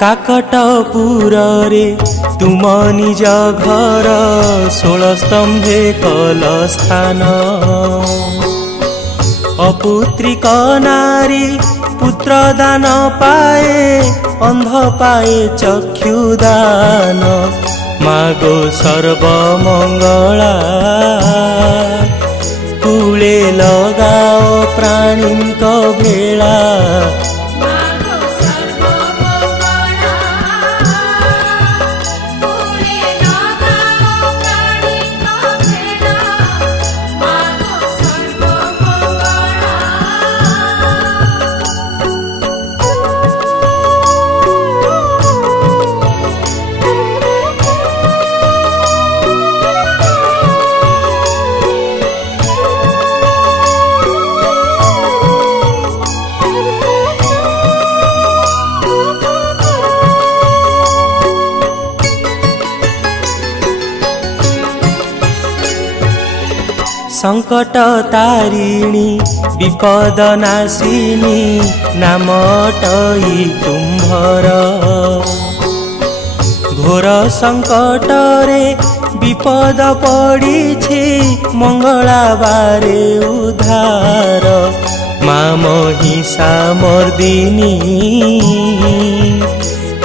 काकटपुर रे तुम निज घर 16 स्तंभे कल स्थान अपुत्रिक नारी पुत्र दान पाए अंध पाए चक्षुदान मागो सर्वमंगला कूले लगाओ प्राणी भेला संकट तारिणी विपद नाशिनी नामटई तुम्भर घोर संकट रे विपद पड़ी मंगला बारे उद्धार माँ महिषा मर्दिनी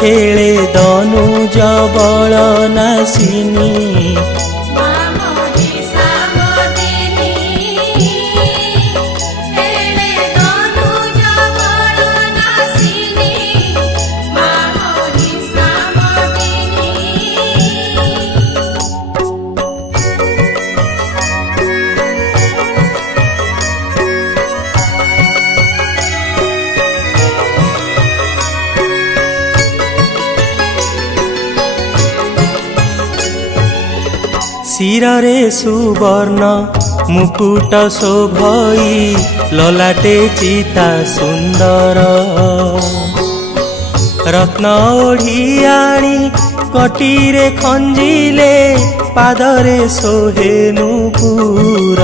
हेले दनुज बल नाशिनी शिरे सुवर्ण मुकुट शोभई ललाटे चिता सुंदर रत्न ओढ़ियाणी कटीरे खंजिले पादरे सोहे नुपुर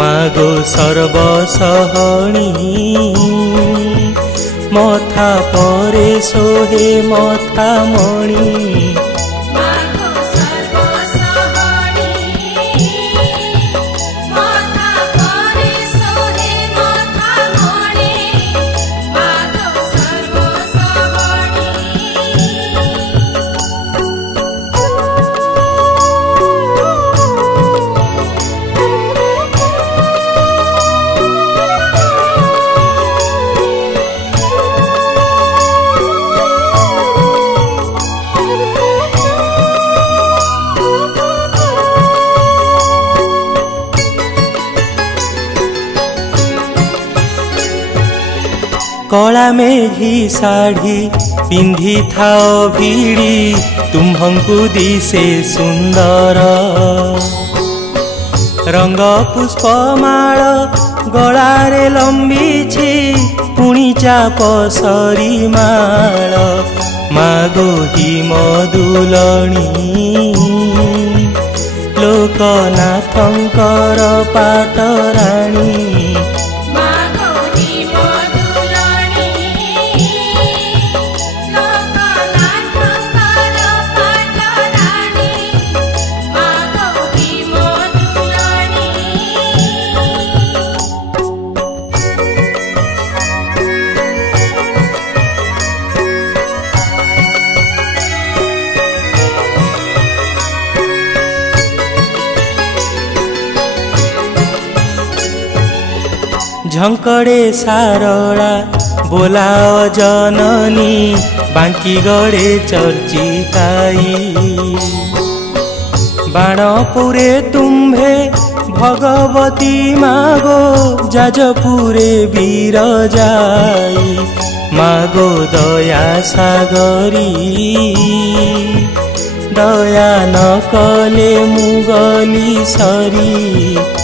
मागो सर्वसहणी मथा परे सोहे मथा मणि कला मेघी साड़ी पिंधि थाओ भिड़ी तुम्हंकु दिसे सुंदर रंग पुष्पमाल गलारे लंबी पुणी चाप सरी माल मागो हिमदुलणी लोकनाथंकर पाटराणी झंकड़े सारला बोलाओ जननी बांकी गड़े चर्चिकाई बाणपुरे तुम्भे भगवती मागो जाजपुरे वीर जाई मागो दया सागरी दया न कले मुगली सरी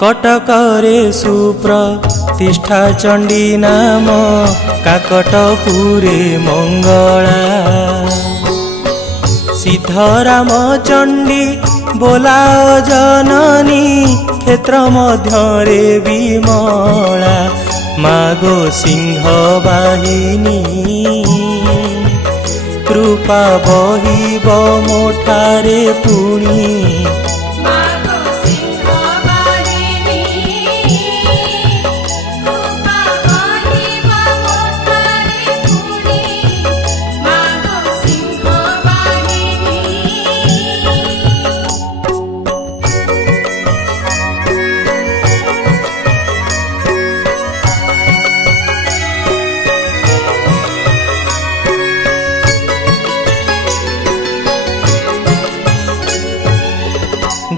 कटकरे सुप्रतिष्ठा चंडी नाम काकटपुरे मंगला सिद्धराम चंडी बोला जननी क्षेत्र मध्यरे विमला मागो सिंह बाहिनी कृपा बहिब मोठारे पुणी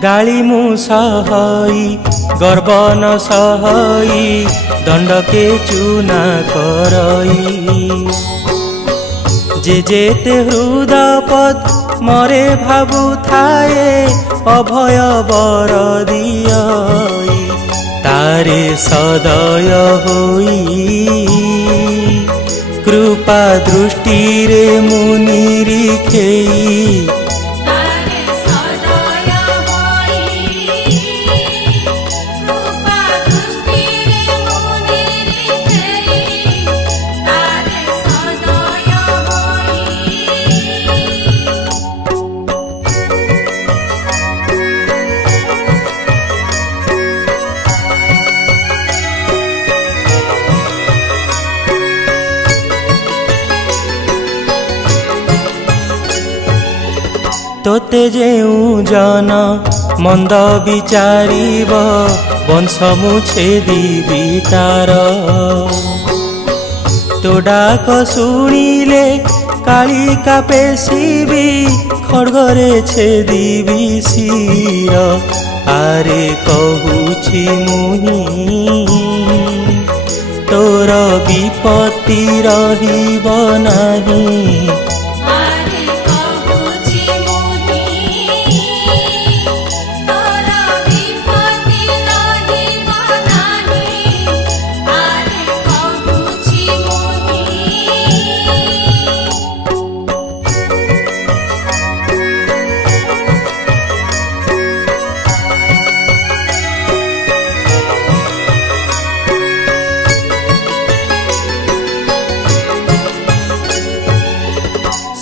गाली मु सहई गर्व न सहई दंड के चूना करई जे जेते हृदपद मरे भाबु थाए अभय बर दियई तारे सदय होई कृपा दृष्टि रे मुनिरीखेई तोते जेऊ जन मंद विचारिब वंश मुछेदी तार तो डाक शुणिले कालिका पेशिबी खड़गरे छेदी शिर आरे कहूछि मुहि तोर विपत्ति रहिब नाही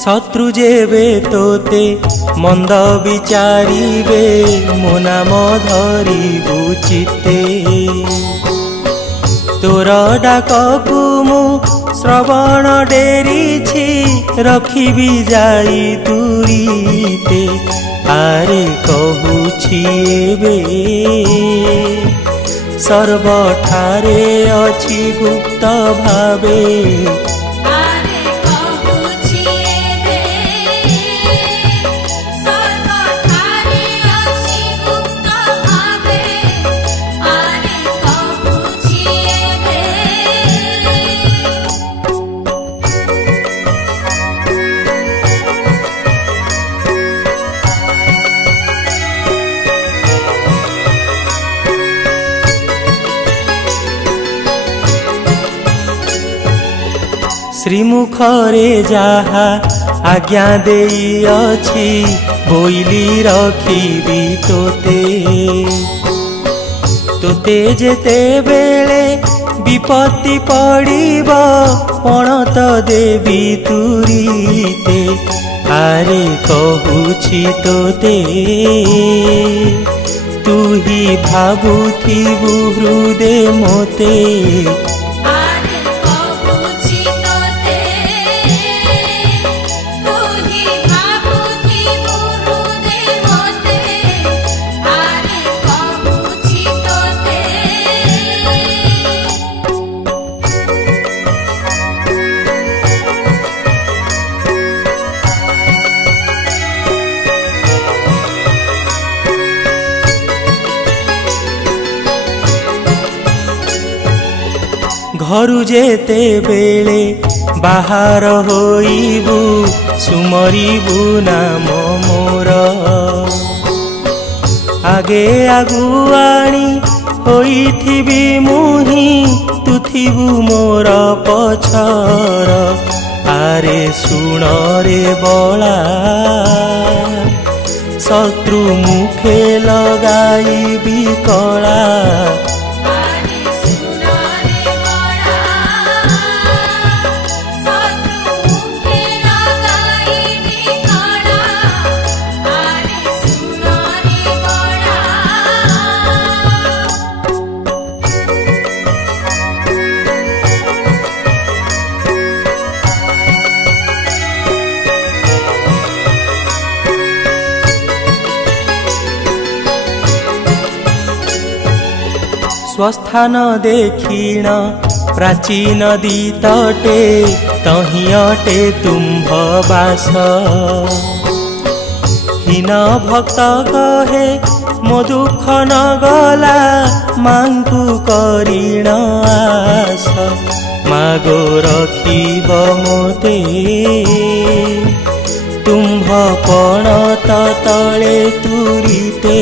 शत्रु जेबे तोते मंद विचारिबे मो नाम धरिबु चित्ते तोर डाककु मु श्रवण डेरिछि रखिबि जाई तुरीते आरे कहूछि एबे सर्वठारे अछि गुप्त भावे श्रीमुखरे जहा आज्ञा देई अछि बोइली रखिबी तोते तोते जेते बेले विपत्ति पड़िब पणत देवी तुरीते आरे कहूछि तोते तू ही भाबुथिबु हृदे मोते घरु जेते बेले बाहर होइबु सुमरिबु नाम मोर आगे आगुआणी ହୋଇଥିବି ମୁହିଁ ତୁ ଥିବୁ ମୋର ପଛର ଆରେ ଶୁଣ ରେ ବଳା ଶତ୍ରୁ ମୁଖେ ଲଗାଇବି କଳା स्वस्थान देखिण प्राचीन दी तटे तही अटे तुम्भ बास हीन भक्त कहे मो दुख न गला मांगू करिण आस मागो रखिब मोते तुम्भ पण तले तुरीते